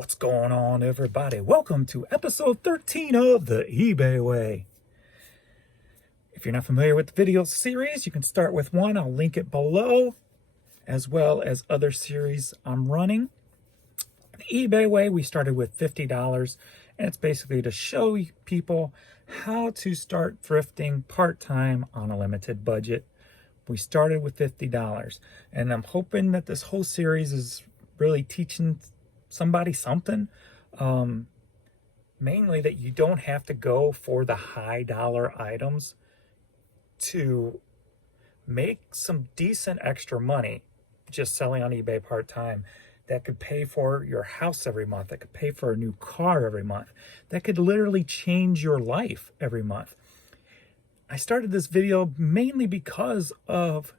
What's going on, everybody? Welcome to episode 13 of the eBay Way. If you're not familiar with the video series, you can start with one. I'll link it below, as well as other series I'm running. The eBay Way, we started with $50, and it's basically to show people how to start thrifting part-time on a limited budget. We started with $50, and I'm hoping that this whole series is really teaching somebody something, mainly that you don't have to go for the high dollar items to make some decent extra money just selling on eBay part-time. That could pay for your house every month, that could pay for a new car every month, that could literally change your life every month. I started this video mainly because of,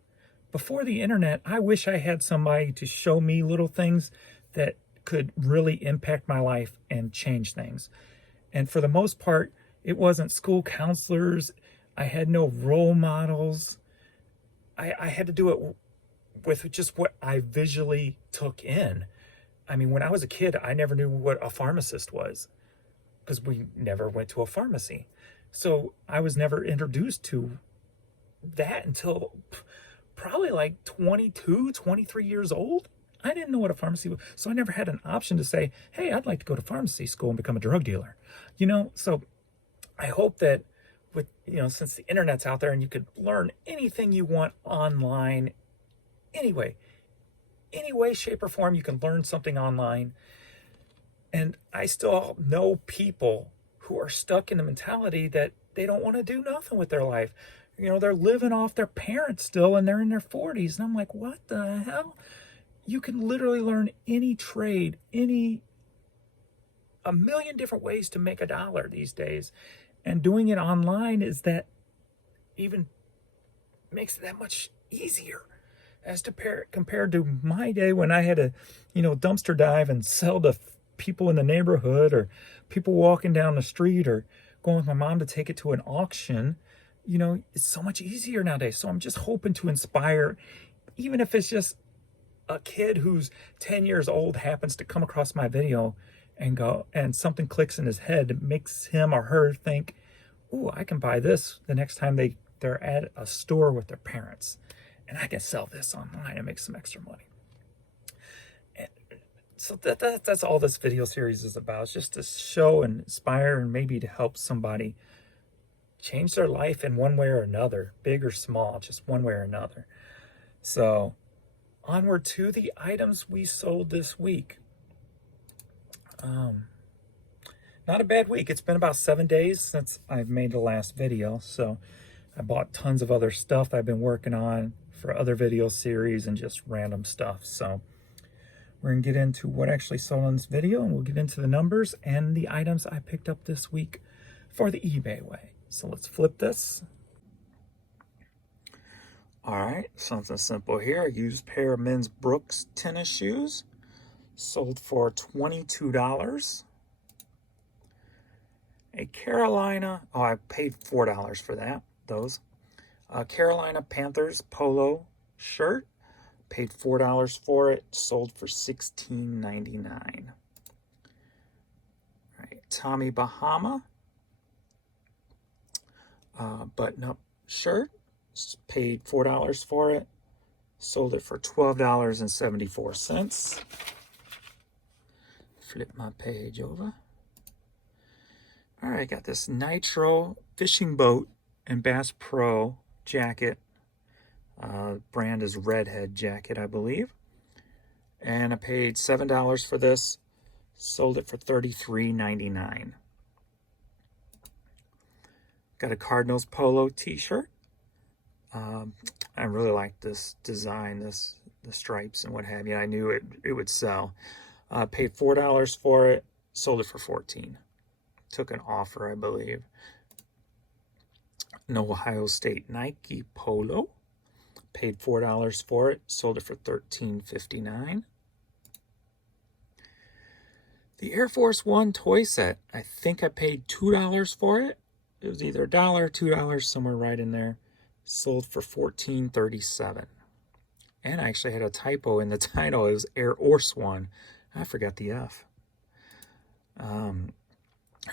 before the internet, I wish I had somebody to show me little things that could really impact my life and change things. And for the most part, it wasn't school counselors. I had no role models. I had to do it with just what I visually took in. I mean, when I was a kid, I never knew what a pharmacist was because we never went to a pharmacy. So I was never introduced to that until probably like 22, 23 years old. I didn't know what a pharmacy was, so I never had an option to say, hey, I'd like to go to pharmacy school and become a drug dealer. So I hope that with, since the internet's out there and you could learn anything you want online, any way, shape, or form, you can learn something online. And I still know people who are stuck in the mentality that they don't want to do nothing with their life. They're living off their parents still, and they're in their 40s. And I'm like, what the hell? You can literally learn any trade, a million different ways to make $1 these days. And doing it online is that even makes it that much easier as to compared to my day when I had to, dumpster dive and sell to people in the neighborhood or people walking down the street or going with my mom to take it to an auction. It's so much easier nowadays. So I'm just hoping to inspire, even if it's just a kid who's 10 years old happens to come across my video and something clicks in his head that makes him or her think, ooh, I can buy this the next time they're at a store with their parents, and I can sell this online and make some extra money. And so that's all this video series is about. It's just to show and inspire and maybe to help somebody change their life in one way or another, big or small, just one way or another. So onward to the items we sold this week. Not a bad week. It's been about 7 days since I've made the last video, so I bought tons of other stuff I've been working on for other video series and just random stuff. So we're gonna get into what actually sold in this video, and we'll get into the numbers and the items I picked up this week for the eBay Way. So let's flip this. All right, something simple here. A used pair of men's Brooks tennis shoes, sold for $22. A Carolina, I paid $4 for those. Carolina Panthers polo shirt, paid $4 for it, sold for $16.99. All right, Tommy Bahama button-up shirt, paid $4 for it, sold it for $12.74. Flip my page over. All right, got this Nitro fishing boat and Bass Pro jacket. Brand is Redhead jacket, I believe. And I paid $7 for this, sold it for $33.99. Got a Cardinals polo t-shirt. I really like this design, the stripes and what have you. I knew it would sell. Paid $4 for it, sold it for $14. Took an offer, I believe. An Ohio State Nike polo. Paid $4 for it, sold it for $13.59. The Air Force One toy set. I think I paid $2 for it. It was either $1 or $2, somewhere right in there. Sold for $14.37. And I actually had a typo in the title. It was Air Force One. I forgot the F. All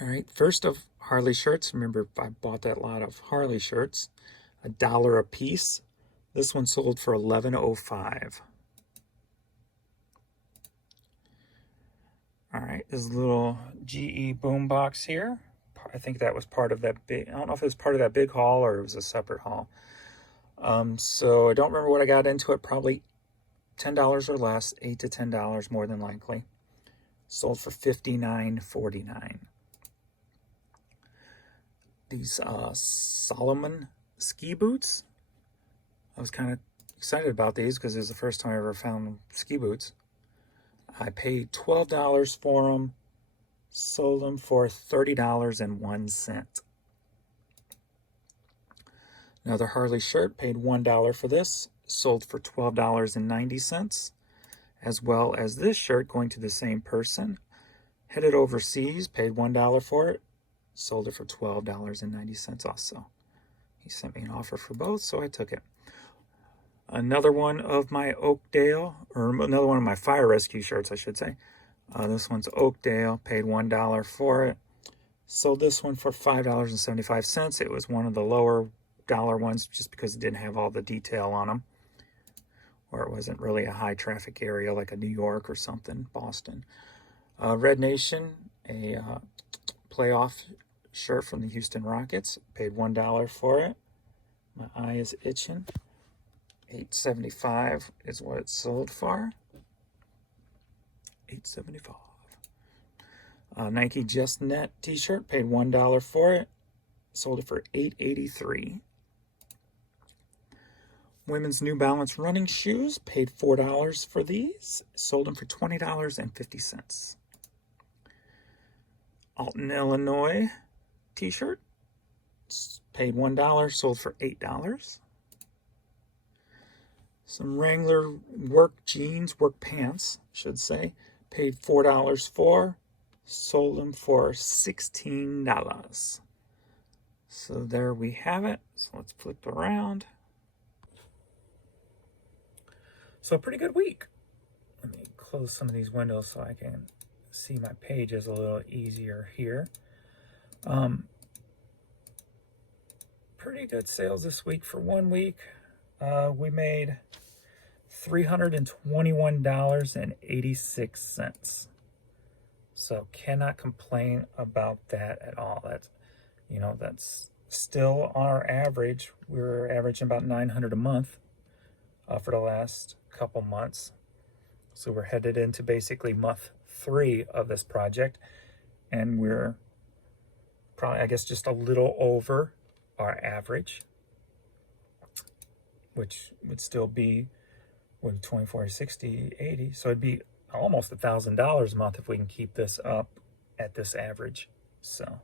right, first of Harley shirts. Remember, I bought that lot of Harley shirts, $1 a piece. This one sold for $11.05. All right, this little GE boombox here. I think that was part of that big, I don't know if it was part of that big haul or it was a separate haul. So I don't remember what I got into it, probably $10 or less, $8 to $10 more than likely. Sold for $59.49. These Solomon ski boots. I was kind of excited about these because it was the first time I ever found ski boots. I paid $12 for them, sold them for $30.01. Another Harley shirt, paid $1 for this, sold for $12.90, as well as this shirt going to the same person. Headed overseas, paid $1 for it, sold it for $12.90 also. He sent me an offer for both, so I took it. Another one of my Oakdale, or another one of my fire rescue shirts, I should say. This one's Oakdale, paid $1 for it. Sold this one for $5.75. It was one of the lower dollar ones just because it didn't have all the detail on them. Or it wasn't really a high traffic area like a New York or something, Boston. Red Nation, a playoff shirt from the Houston Rockets. Paid $1 for it. My eye is itching. $8.75 is what it sold for. $8.75. Nike Just Net t-shirt, paid $1 for it. Sold it for $8.83. Women's New Balance running shoes, paid $4 for these. Sold them for $20.50. Alton, Illinois t-shirt, paid $1, sold for $8. Some Wrangler work jeans, work pants, should say, paid $4 for, sold them for $16. So there we have it. So let's flip around. So a pretty good week. Let me close some of these windows so I can see my pages a little easier here. Pretty good sales this week for 1 week. We made $321.86. So cannot complain about that at all. That's still our average. We're averaging about $900 a month for the last couple months. So we're headed into basically month 3 of this project, and we're probably, I guess, just a little over our average, which would still be 24, 60, 80. So it'd be almost $1,000 a month if we can keep this up at this average. So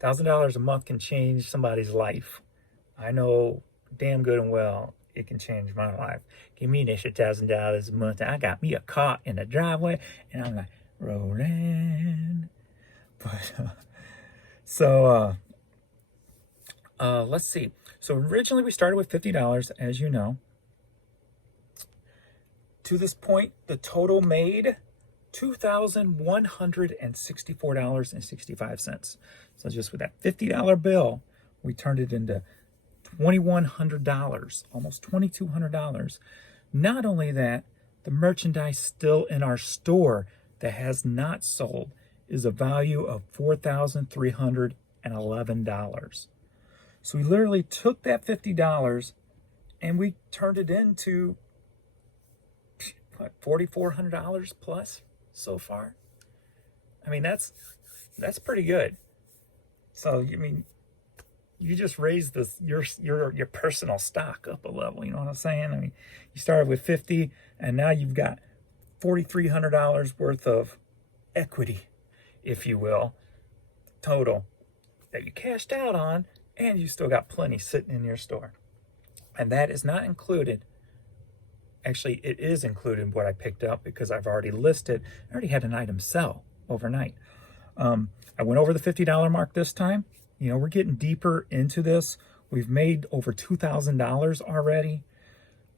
$1,000 a month can change somebody's life. I know damn good and well it can change my life. Give me an extra $1,000 a month, and I got me a car in the driveway, and I'm like, rolling. But let's see. So originally we started with $50, as you know. To this point, the total made $2,164.65. So just with that $50 bill, we turned it into $2,100, almost $2,200. Not only that, the merchandise still in our store that has not sold is a value of $4,311. So we literally took that $50 and we turned it into $4,400 plus so far. I mean, that's pretty good. So you just raised your personal stock up a level. You know what I'm saying? I mean, you started with 50, and now you've got $4,300 worth of equity, if you will, total that you cashed out on, and you still got plenty sitting in your store. And that is not included. Actually, it is included what I picked up because I've already listed. I already had an item sell overnight. I went over the $50 mark this time. We're getting deeper into this. We've made over $2,000 already.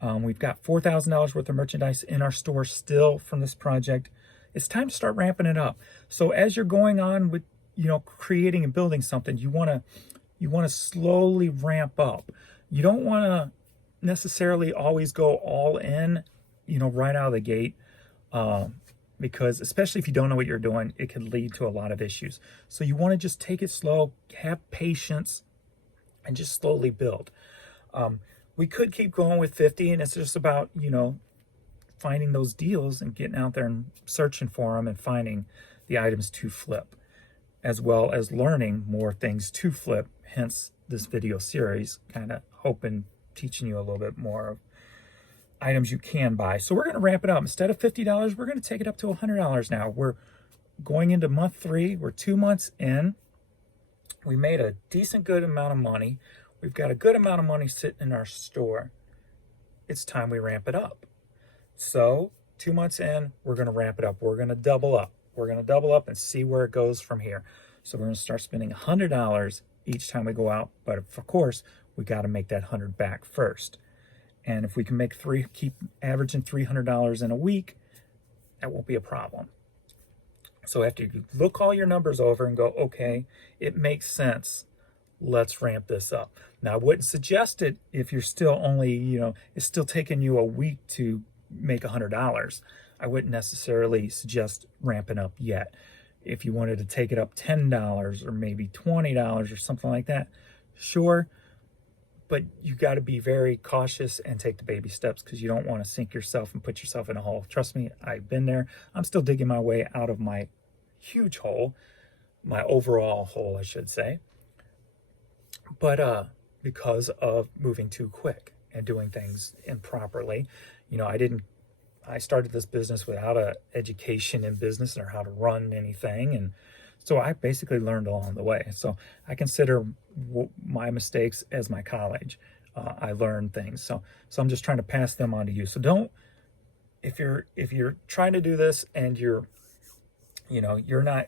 We've got $4,000 worth of merchandise in our store still from this project. it's time to start ramping it up. So as you're going on with, creating and building something, you want to slowly ramp up. You don't want to necessarily always go all in, right out of the gate, because especially if you don't know what you're doing, it can lead to a lot of issues. So you want to just take it slow, have patience, and just slowly build. We could keep going with 50, and it's just about, finding those deals and getting out there and searching for them and finding the items to flip, as well as learning more things to flip, hence this video series, kind of hoping, teaching you a little bit more of items you can buy. So we're going to wrap it up. Instead of $50, we're going to take it up to $100 now. We're going into month 3. We're 2 months in. We made a decent good amount of money. We've got a good amount of money sitting in our store. It's time we ramp it up. So 2 months in, we're going to ramp it up. We're going to double up. We're going to double up and see where it goes from here. So we're going to start spending $100 each time we go out. But of course, we got to make that 100 back first. And if we can keep averaging $300 in a week, that won't be a problem. So after you look all your numbers over and go, okay, it makes sense, let's ramp this up. Now, I wouldn't suggest it if you're still only, it's still taking you a week to make $100. I wouldn't necessarily suggest ramping up yet. If you wanted to take it up $10 or maybe $20 or something like that, sure. But you got to be very cautious and take the baby steps, because you don't want to sink yourself and put yourself in a hole. Trust me, I've been there. I'm still digging my way out of my huge hole, my overall hole, I should say. But because of moving too quick and doing things improperly, I started this business without an education in business or how to run anything, and so I basically learned along the way. So I consider my mistakes as my college. I learned things. So I'm just trying to pass them on to you. So if you're trying to do this and you're not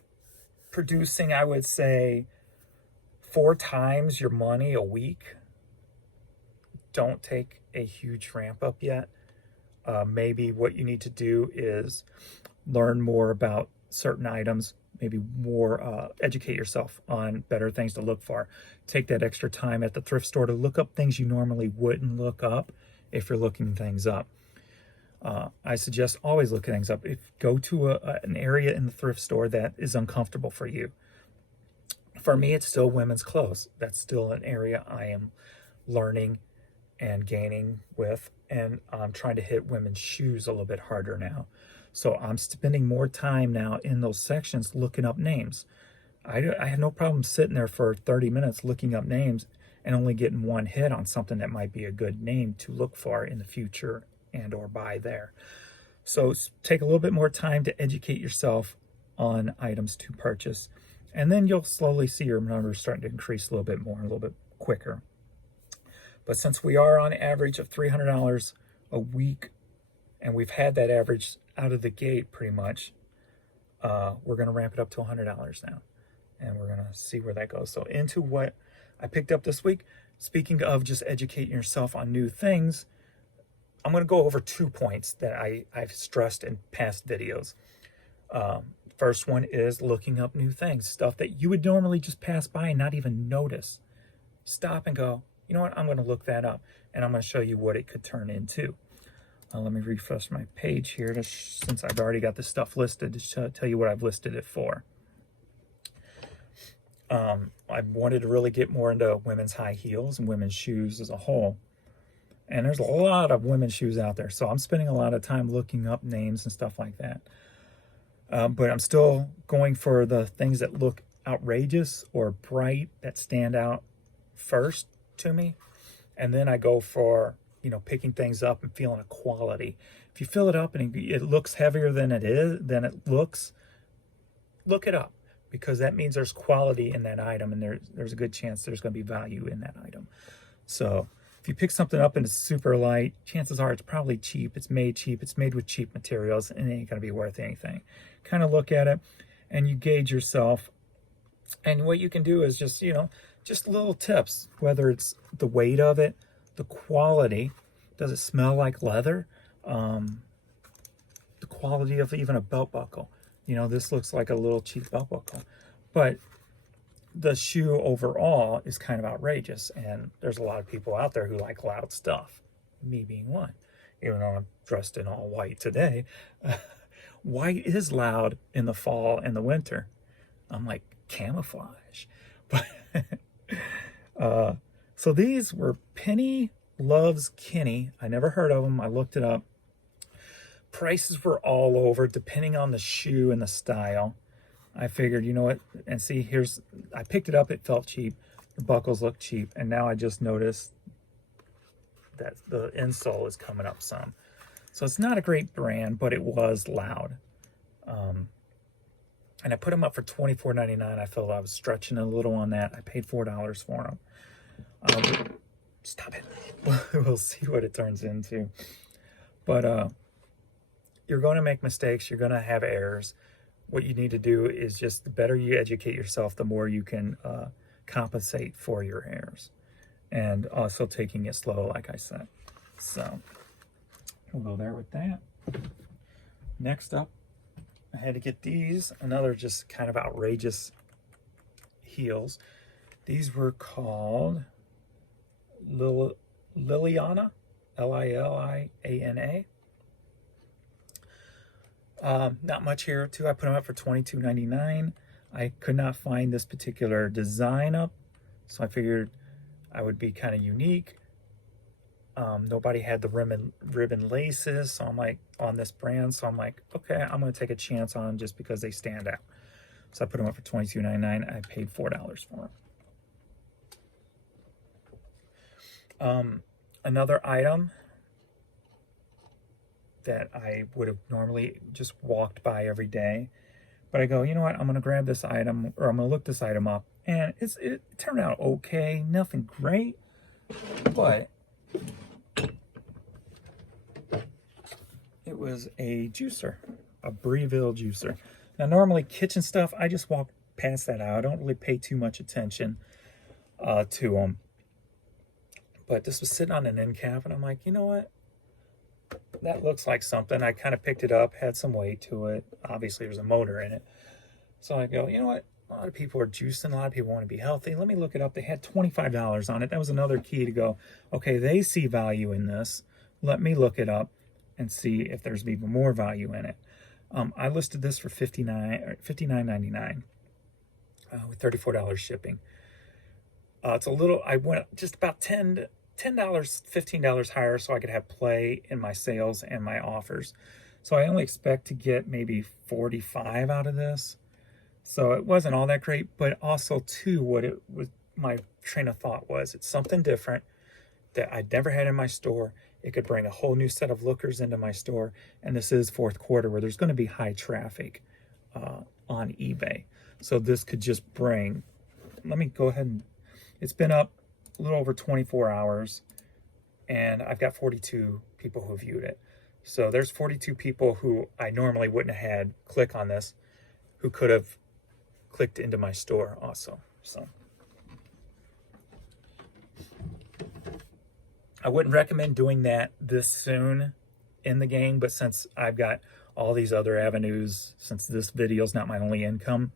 producing, I would say, 4 times your money a week, don't take a huge ramp up yet. Maybe what you need to do is learn more about certain items, maybe more educate yourself on better things to look for. Take that extra time at the thrift store to look up things you normally wouldn't look up if you're looking things up. I suggest always looking things up. Go to an area in the thrift store that is uncomfortable for you. For me, it's still women's clothes. That's still an area I am learning and gaining with, and I'm trying to hit women's shoes a little bit harder now. So I'm spending more time now in those sections looking up names. I have no problem sitting there for 30 minutes looking up names and only getting one hit on something that might be a good name to look for in the future and or buy there. So take a little bit more time to educate yourself on items to purchase, and then you'll slowly see your numbers starting to increase a little bit more, a little bit quicker. But since we are on average of $300 a week, and we've had that average out of the gate pretty much, we're going to ramp it up to $100 now, and we're going to see where that goes. So into what I picked up this week, speaking of just educating yourself on new things, I'm going to go over 2 points that I've stressed in past videos. First one is looking up new things, stuff that you would normally just pass by and not even notice. Stop and go, you know what, I'm going to look that up, and I'm going to show you what it could turn into. Let me refresh my page here, since I've already got this stuff listed, to tell you what I've listed it for. I wanted to really get more into women's high heels and women's shoes as a whole. And there's a lot of women's shoes out there, so I'm spending a lot of time looking up names and stuff like that. But I'm still going for the things that look outrageous or bright, that stand out first to me. And then I go for, picking things up and feeling a quality. If you fill it up and it looks heavier than it looks, look it up, because that means there's quality in that item, and there's a good chance there's going to be value in that item. So if you pick something up and it's super light, chances are it's probably cheap. It's made cheap. It's made with cheap materials, and it ain't going to be worth anything. Kind of look at it, and you gauge yourself. And what you can do is just, just little tips, whether it's the weight of it, the quality, does it smell like leather? The quality of even a belt buckle. You know, this looks like a little cheap belt buckle, but the shoe overall is kind of outrageous. And there's a lot of people out there who like loud stuff, me being one. Even though I'm dressed in all white today, white is loud in the fall and the winter. I'm like camouflage. But so these were Penny Loves Kenny. I never heard of them. I looked it up. Prices were all over depending on the shoe and the style. I figured, you know what, and see, I picked it up, it felt cheap. The buckles look cheap, and now I just noticed that the insole is coming up some. So it's not a great brand, but it was loud. And I put them up for $24.99. I felt I was stretching a little on that. I paid $4 for them. Stop it. We'll see what it turns into. But you're going to make mistakes. You're going to have errors. What you need to do is just the better you educate yourself, the more you can compensate for your errors. And also taking it slow, like I said. So we'll go there with that. Next up, I had to get these, another just kind of outrageous heels. These were called Liliana, Liliana. Not much here too. I put them up for $22.99. I could not find this particular design up, so I figured I would be kind of unique. Nobody had the ribbon laces, so I'm like, on this brand, so I'm like, okay, I'm gonna take a chance on them just because they stand out. So I put them up for $22.99. I paid $4 for them. Another item that I would have normally just walked by every day, but I go, you know what, I'm gonna grab this item, or I'm gonna look this item up, and it turned out okay, nothing great, but it was a juicer, a Breville juicer. Now normally kitchen stuff, I just walk past that out. I don't really pay too much attention to them, but this was sitting on an end cap, and I'm like, you know what, that looks like something. I kind of picked it up, had some weight to it. Obviously, there's a motor in it. So I go, you know what? A lot of people are juicing. A lot of people want to be healthy. Let me look it up. They had $25 on it. That was another key to go, okay, they see value in this. Let me look it up and see if there's even more value in it. I listed this for $59.99 with $34 shipping. It's a little, I went just about $10, $15 higher so I could have play in my sales and my offers. So I only expect to get maybe 45 out of this. So it wasn't all that great, but also too, what it was, my train of thought was, it's something different that I'd never had in my store. It could bring a whole new set of lookers into my store. And this is fourth quarter where there's going to be high traffic on eBay. So this could just bring, let me go ahead and, it's been up a little over 24 hours, and I've got 42 people who viewed it. So there's 42 people who I normally wouldn't have had click on this, who could have clicked into my store also. So I wouldn't recommend doing that this soon in the game, but since I've got all these other avenues, since this video is not my only income,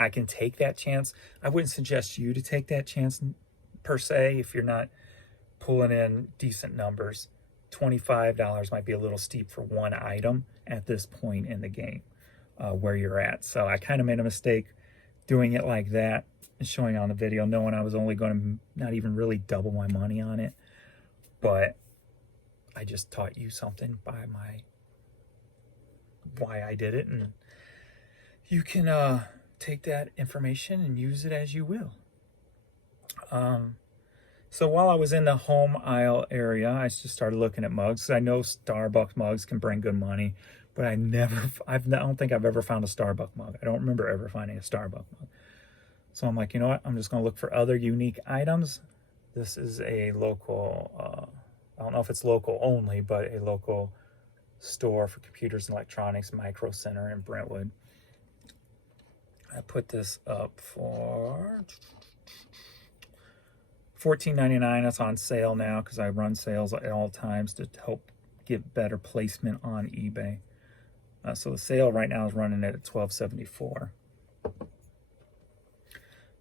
I can take that chance. I wouldn't suggest you to take that chance per se if you're not pulling in decent numbers. $25 might be a little steep for one item at this point in the game where you're at. So I kind of made a mistake doing it like that and showing on the video, knowing I was only going to not even really double my money on it. But I just taught you something by why I did it, and you can take that information and use it as you will. So while I was in the home aisle area, I just started looking at mugs. I know Starbucks mugs can bring good money, but I don't think I've ever found a Starbucks mug. I don't remember ever finding a Starbucks mug. So I'm like, you know what? I'm just going to look for other unique items. This is a local, I don't know if it's local only, but a local store for computers and electronics, Micro Center in Brentwood. I put this up for $14.99. That's on sale now because I run sales at all times to help get better placement on eBay. So the sale right now is running at $12.74.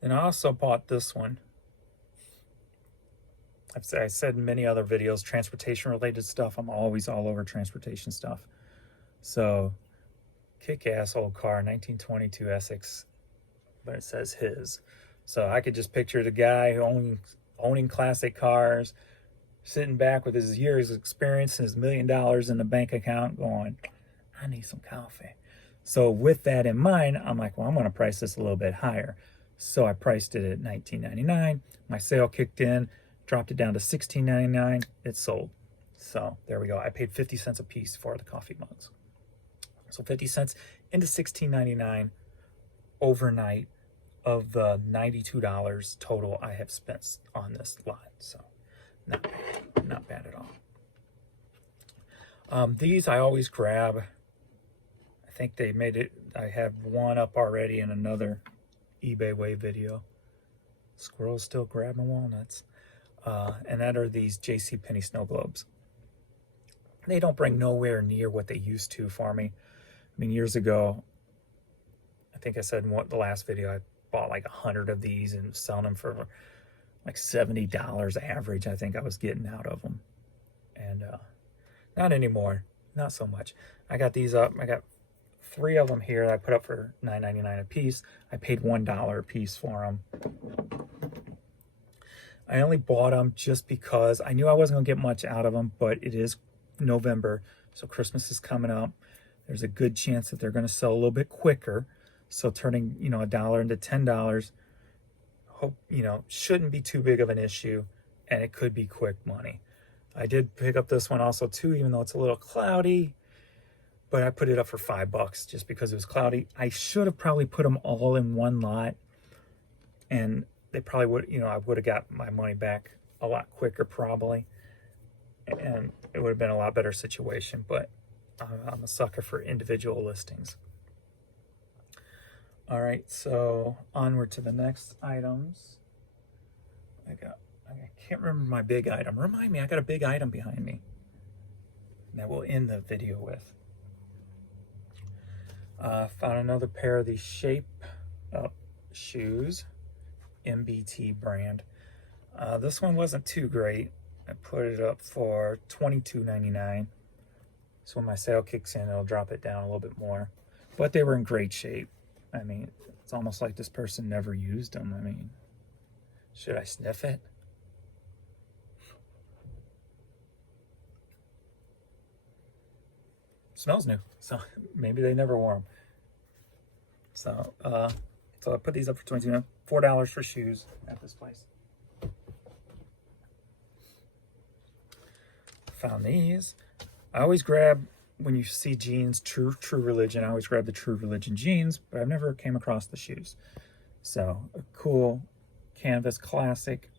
And I also bought this one. I said in many other videos, transportation related stuff. I'm always all over transportation stuff. So, kick-ass old car, 1922 Essex, but it says his. So I could just picture the guy owning classic cars, sitting back with his years of experience and his $1 million in the bank account going, I need some coffee. So with that in mind, I'm like, well, I'm going to price this a little bit higher. So I priced it at $19.99. My sale kicked in, dropped it down to $16.99. It sold. So there we go. I paid 50 cents a piece for the coffee mugs. So 50 cents into $16.99 overnight of the $92 total I have spent on this lot. So not bad at all. These I always grab. I think they made it. I have one up already in another eBay Way video. Squirrels still grabbing walnuts. And that are these JCPenney snow globes. They don't bring nowhere near what they used to for me. I mean, years ago, I think I said in the last video, I bought like 100 of these and selling them for like $70 average. I think I was getting out of them. And not anymore. Not so much. I got these up. I got 3 of them here that I put up for $9.99 a piece. I paid $1 a piece for them. I only bought them just because I knew I wasn't going to get much out of them, but it is November, so Christmas is coming up. There's a good chance that they're going to sell a little bit quicker. So turning, a dollar into $10, shouldn't be too big of an issue, and it could be quick money. I did pick up this one also too, even though it's a little cloudy, but I put it up for $5 just because it was cloudy. I should have probably put them all in one lot, and they probably would, I would have got my money back a lot quicker probably, and it would have been a lot better situation, but I'm a sucker for individual listings. All right, so onward to the next items. I can't remember my big item. Remind me, I got a big item behind me that we'll end the video with. Found another pair of these Shape Up shoes, MBT brand. This one wasn't too great. I put it up for $22.99. So when my sale kicks in, it'll drop it down a little bit more. But they were in great shape. I mean, it's almost like this person never used them. I mean, should I sniff it? Smells new, so maybe they never wore them. So I put these up for $22, $4 for shoes at this place. Found these. I always grab, when you see jeans, True Religion, I always grab the True Religion jeans, but I've never came across the shoes. So a cool canvas classic,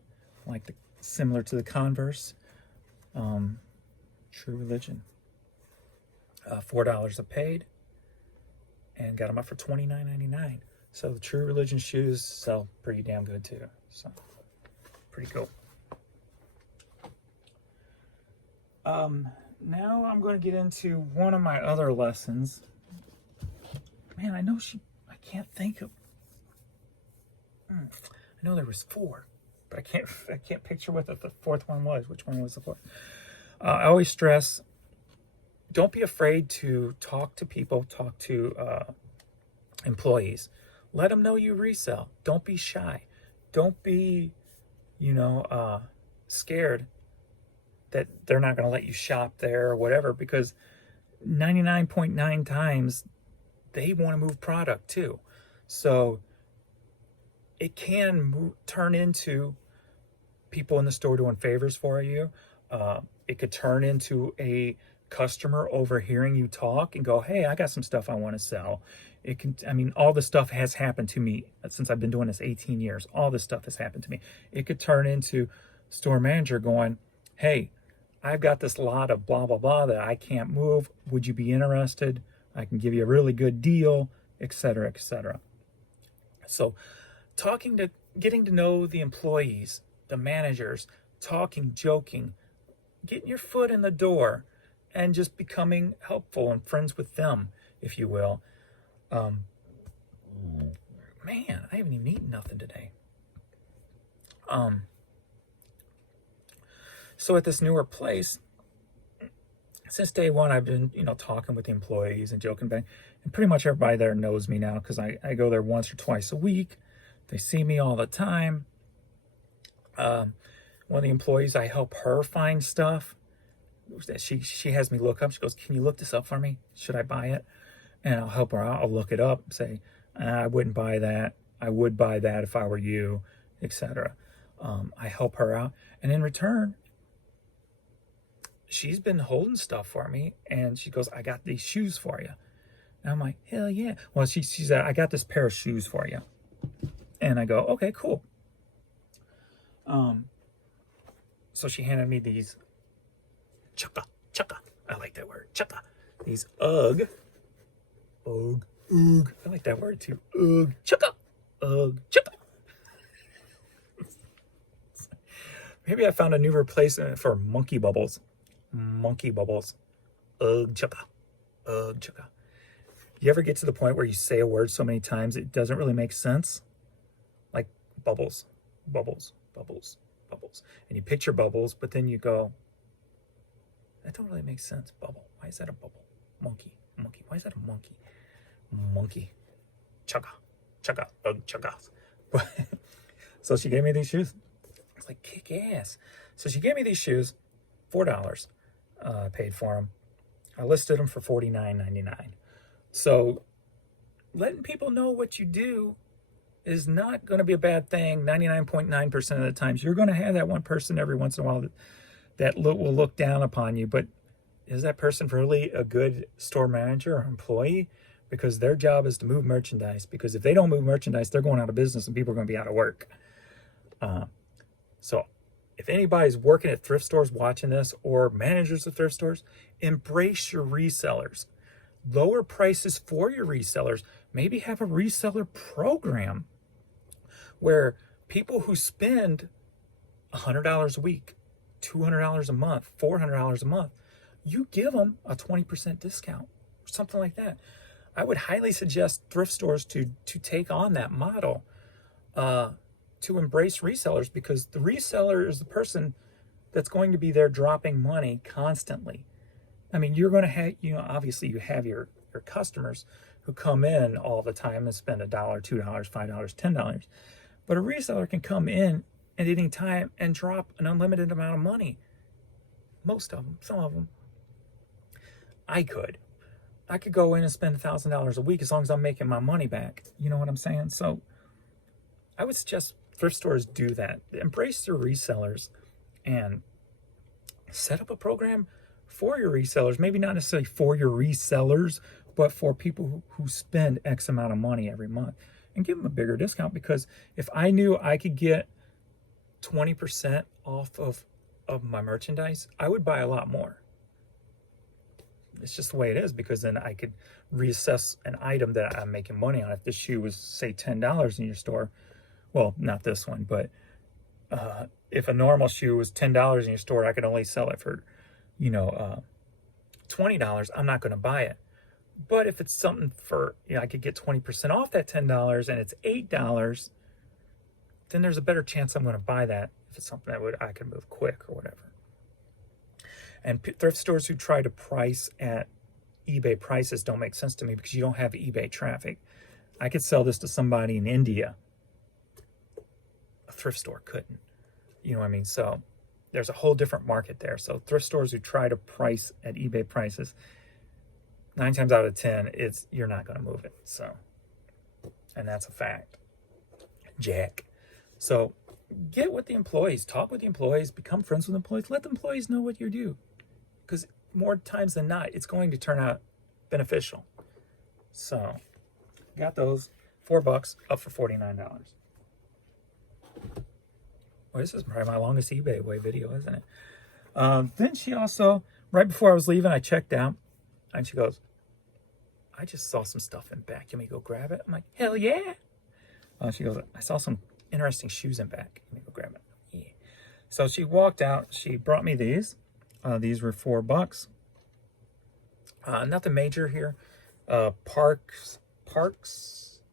like similar to the Converse, True Religion. $4 a paid, and got them up for $29.99. So the True Religion shoes sell pretty damn good too. So pretty cool. Now I'm going to get into one of my other lessons. Man, I can't think of. I know there was 4, but I can't picture what the 4th one was. Which one was the 4th? I always stress, don't be afraid to talk to people, talk to employees. Let them know you resell. Don't be shy. Don't be, scared that they're not going to let you shop there or whatever, because 99.9 times they want to move product too. So it can turn into people in the store doing favors for you. It could turn into a customer overhearing you talk and go, hey, I got some stuff I want to sell. All this stuff has happened to me since I've been doing this 18 years. All this stuff has happened to me. It could turn into store manager going, hey, I've got this lot of blah, blah, blah that I can't move. Would you be interested? I can give you a really good deal, etc., etc. So getting to know the employees, the managers, talking, joking, getting your foot in the door, and just becoming helpful and friends with them. if you will. Man, I haven't even eaten nothing today. So at this newer place, since day one, I've been, talking with the employees and joking back. And pretty much everybody there knows me now because I go there once or twice a week. They see me all the time. One of the employees, I help her find stuff that she has me look up. She goes, "Can you look this up for me? Should I buy it?" And I'll help her out. I'll look it up, say, "I wouldn't buy that. I would buy that if I were you," etc. I help her out. And in return, she's been holding stuff for me, and she goes, "I got these shoes for you." And I'm like, "Hell yeah." Well, she said, "I got this pair of shoes for you." And I go, "Okay, cool." So she handed me these chukka. I like that word, chukka. These Ugg. I like that word too. Ugg, chukka. Maybe I found a new replacement for monkey bubbles. Ugg, chukka. You ever get to the point where you say a word so many times it doesn't really make sense? Like bubbles. And you picture bubbles, but then you go, that don't really make sense. Bubble. Why is that a bubble? Monkey. Why is that a monkey? Monkey. Chugga. Ugg, chugga. So she gave me these shoes. It's like, kick ass. So she gave me these shoes, $4. I paid for them. I listed them for $49.99. So letting people know what you do is not going to be a bad thing. 99.9% of the times, you're going to have that one person every once in a while that will look down upon you. But is that person really a good store manager or employee? Because their job is to move merchandise. Because if they don't move merchandise, they're going out of business and people are going to be out of work. So if anybody's working at thrift stores watching this, or managers of thrift stores, embrace your resellers. Lower prices for your resellers. Maybe have a reseller program where people who spend $100 a week, $200 a month, $400 a month, you give them a 20% discount, or something like that. I would highly suggest thrift stores to take on that model, to embrace resellers, because the reseller is the person that's going to be there dropping money constantly. I mean, you're going to have, obviously you have your customers who come in all the time and spend $1, $2, $5, $10. But a reseller can come in at any time and drop an unlimited amount of money. Most of them, some of them. I could go in and spend $1,000 a week as long as I'm making my money back. You know what I'm saying? So I would suggest thrift stores do that. Embrace their resellers and set up a program for your resellers. Maybe not necessarily for your resellers, but for people who spend X amount of money every month, and give them a bigger discount. Because if I knew I could get 20% off of my merchandise, I would buy a lot more. It's just the way it is, because then I could reassess an item that I'm making money on. If the shoe was, say, $10 in your store, well, not this one, but if a normal shoe was $10 in your store, I could only sell it for, $20. I'm not going to buy it. But if it's something for, I could get 20% off that $10 and it's $8, then there's a better chance I'm going to buy that if it's something that I can move quick or whatever. And thrift stores who try to price at eBay prices don't make sense to me, because you don't have eBay traffic. I could sell this to somebody in India. A thrift store couldn't. You know what I mean? So there's a whole different market there. So thrift stores who try to price at eBay prices, 9 times out of 10, you're not going to move it. So, and that's a fact. Jack. So get with the employees, talk with the employees, become friends with employees, let the employees know what you do. Because more times than not, it's going to turn out beneficial. So got those, $4 up for $49. Well, this is probably my longest eBay way video, isn't it? Then she also, right before I was leaving, I checked out, and she goes, "I just saw some stuff in back. You want me to go grab it?" I'm like, "Hell yeah." She goes, "I saw some interesting shoes in back. You want me to go grab it?" Yeah. So she walked out. She brought me these. These were $4. Nothing major here.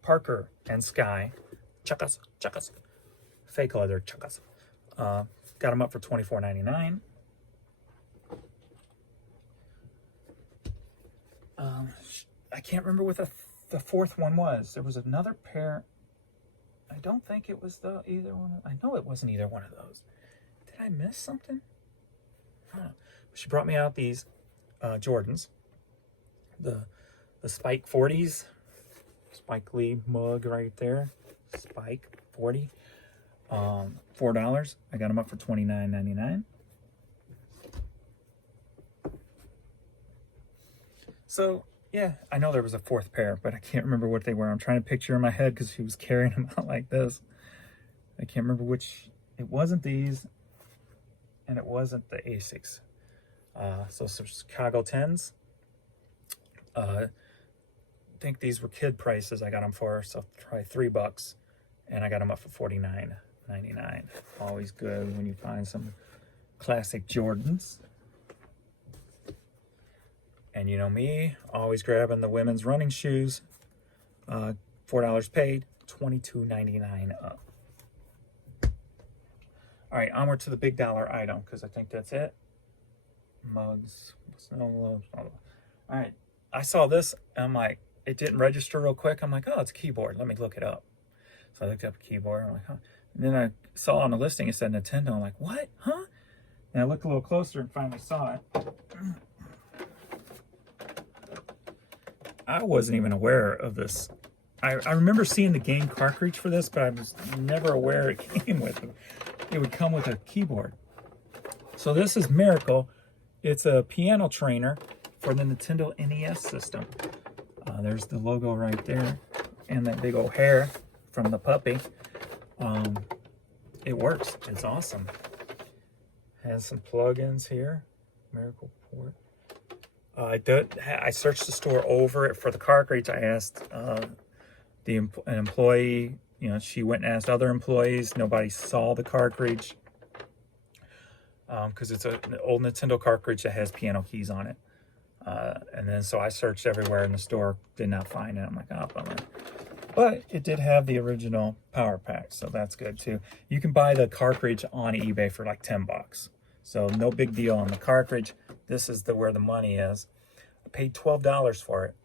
Parker and Sky. Chuckas. Fake leather chuckas. Got them up for $24.99. I can't remember what the fourth one was. There was another pair. I don't think it was either one. I know it wasn't either one of those. Did I miss something? I don't know. She brought me out these Jordans, the Spike 40s, Spike Lee mug right there, Spike 40, $4. I got them up for $29.99. So yeah, I know there was a fourth pair, but I can't remember what they were. I'm trying to picture in my head because he was carrying them out like this. I can't remember which. It wasn't these, and it wasn't the Asics. So some Chicago 10s. I think these were kid prices I got them for, so probably $3, and I got them up for $49.99. Always good when you find some classic Jordans. And you know me, always grabbing the women's running shoes. $4 paid, $22.99 up. All right, onward to the big dollar item, because I think that's it. Mugs. All right, I saw this. I'm like, it didn't register real quick. I'm like, oh, it's a keyboard. Let me look it up. So I looked up a keyboard. I'm like, huh. And then I saw on the listing it said Nintendo. I'm like, what? Huh? And I looked a little closer and finally saw it. I wasn't even aware of this. I remember seeing the game cartridge for this, but I was never aware it came with it. It would come with a keyboard. So this is Miracle. It's a piano trainer for the Nintendo NES system. There's the logo right there, and that big old hair from the puppy. It works. It's awesome. Has some plugins here. Miracle port. I searched the store over it for the cartridge. I asked an employee. You know, she went and asked other employees. Nobody saw the cartridge because it's an old Nintendo cartridge that has piano keys on it. And then so I searched everywhere in the store, did not find it. I'm like, oh, bummer. But it did have the original power pack, so that's good too. You can buy the cartridge on eBay for like $10. So no big deal on the cartridge. This is where the money is. I paid $12 for it.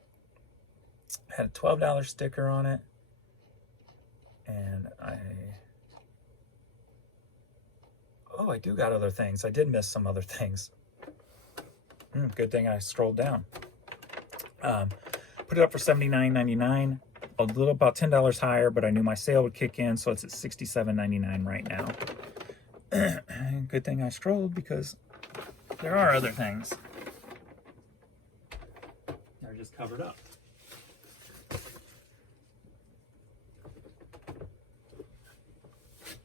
Had a $12 sticker on it. And I do got other things. I did miss some other things. Good thing I scrolled down. Put it up for $79.99. A little, about $10 higher, but I knew my sale would kick in, so it's at $67.99 right now. Good thing I scrolled because there are other things. They're just covered up.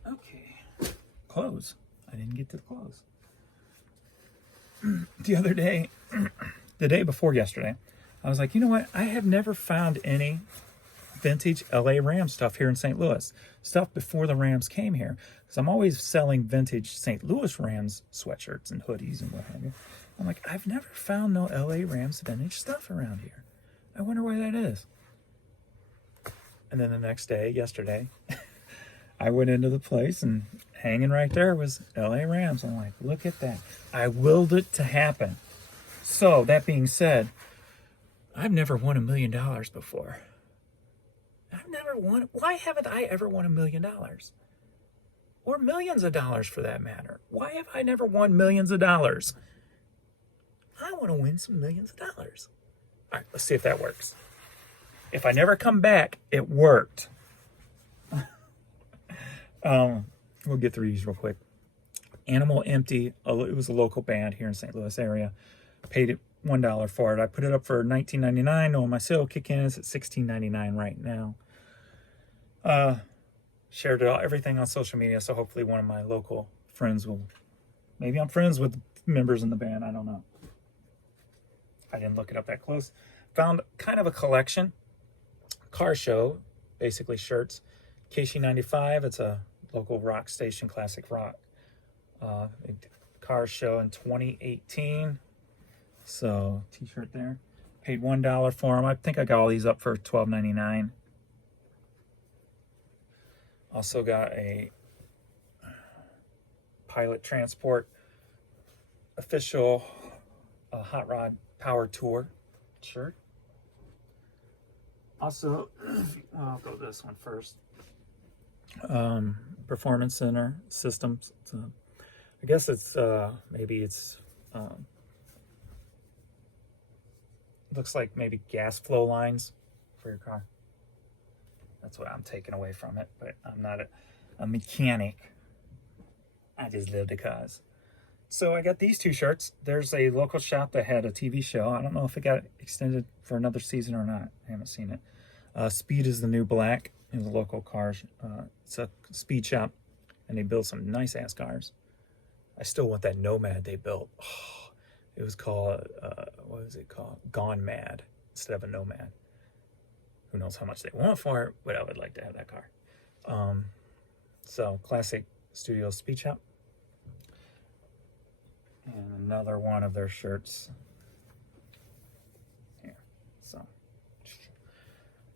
Okay. Clothes. I didn't get to the clothes. The other day, the day before yesterday, I was like, you know what? I have never found any vintage LA Rams stuff here in St. Louis. Stuff before the Rams came here. Because I'm always selling vintage St. Louis Rams sweatshirts and hoodies and what have you. I'm like, I've never found no LA Rams vintage stuff around here. I wonder why that is. And then the next day, yesterday, I went into the place and hanging right there was LA Rams. I'm like, look at that. I willed it to happen. So, that being said, I've never won $1 million before. I've never won. Why haven't I ever won $1 million? Or millions of dollars for that matter. Why have I never won millions of dollars? I want to win some millions of dollars. All right, let's see if that works. If I never come back, it worked. We'll get through these real quick. Animal Empty. It was a local band here in St. Louis area. Paid it $1 for it. I put it up for $19.99. Knowing my sale kick in, it's at $16.99 right now. Shared it all, everything on social media, so hopefully one of my local friends will. Maybe I'm friends with members in the band. I don't know. I didn't look it up that close. Found kind of a collection. Car show, basically shirts. KC95. It's a local rock station, classic rock. Car show in 2018. So, t-shirt there. Paid $1 for them. I think I got all these up for $12.99. Also got a Pilot Transport official hot rod power tour shirt. Also, I'll go this one first. Performance Center Systems. I guess it's maybe it's looks like maybe gas flow lines for your car. That's what I'm taking away from it, but I'm not a mechanic. I just love the cars. So I got these two shirts. There's a local shop that had a TV show. I don't know if it got extended for another season or not. I haven't seen it. Speed is the New Black is a local car. It's a speed shop, and they build some nice ass cars. I still want that Nomad they built. Oh, it was called what was it called? Gone Mad instead of a Nomad. Who knows how much they want for it, but I would like to have that car. So classic studio speed shop. And another one of their shirts here. So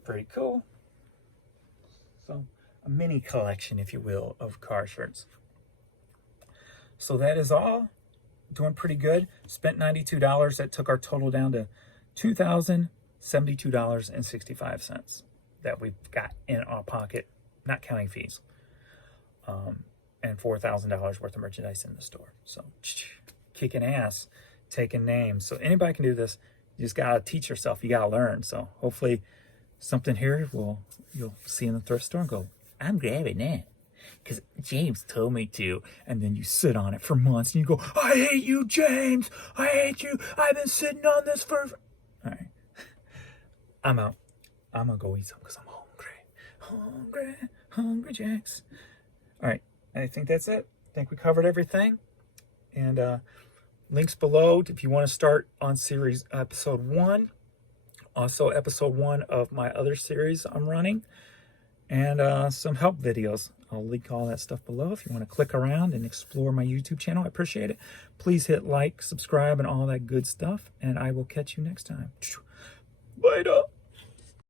pretty cool. So a mini collection, if you will, of car shirts. So that is all. Doing pretty good. Spent $92. That took our total down to $2,072.65 that we've got in our pocket, not counting fees. And $4,000 worth of merchandise in the store. So kicking ass, taking names. So anybody can do this. You just gotta teach yourself. You gotta learn. So hopefully something here you'll see in the thrift store and go, I'm grabbing that because James told me to. And then you sit on it for months and you go, I hate you, James. I hate you. I've been sitting on this for. All right, I'm out. I'm gonna go eat some because I'm hungry Jacks. All right, I think that's it. I think we covered everything. And links below if you want to start on series episode 1. Also episode 1 of my other series I'm running. And some help videos. I'll link all that stuff below if you want to click around and explore my YouTube channel. I appreciate it. Please hit like, subscribe, and all that good stuff. And I will catch you next time. Later.